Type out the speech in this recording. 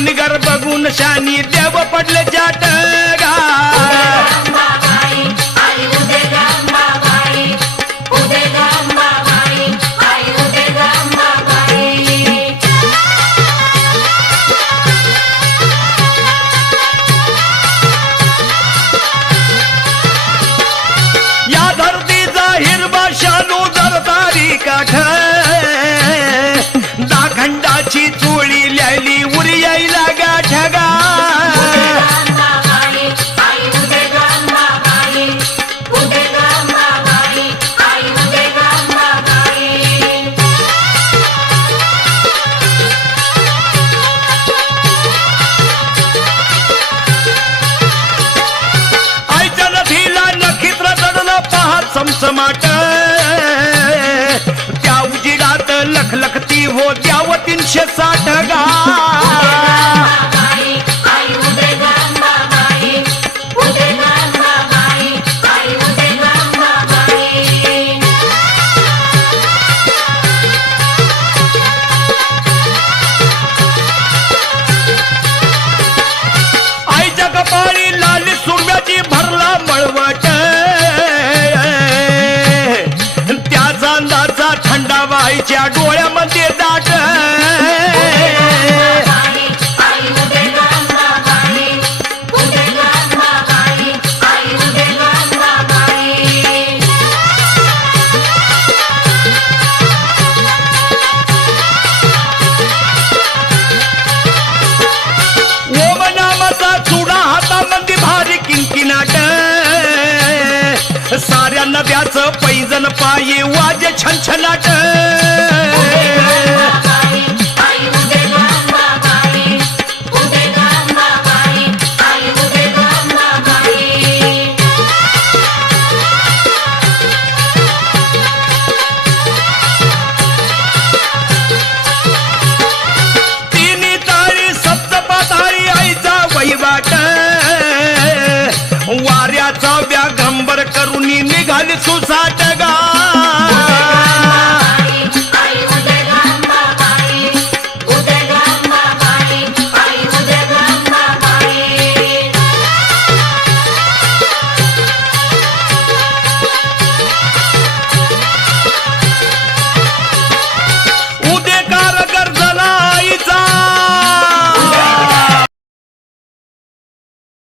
बिनगर बघून शानी देव पडले जाट गा या धरतीचा हिरवा शालू जरतारी काठ दाखंडाची चोळी लिहिली उरी यायला गाठगा आईच्या नदीला नक्षत्र चढलं पाहत समसमाट त्या उजिडात लखलखती हो द्याव 360 गा आईच्या कपाळी लाली सुरम्याची भरला मळवट त्याचा अंदाजा थंडा वाईच्या डोळ्यामध्ये दाट ओम नामाचा चुडा हातामध्ये भारी किंकिनाट साऱ्या नद्याचं पैजन पायी वाजे छनछनाट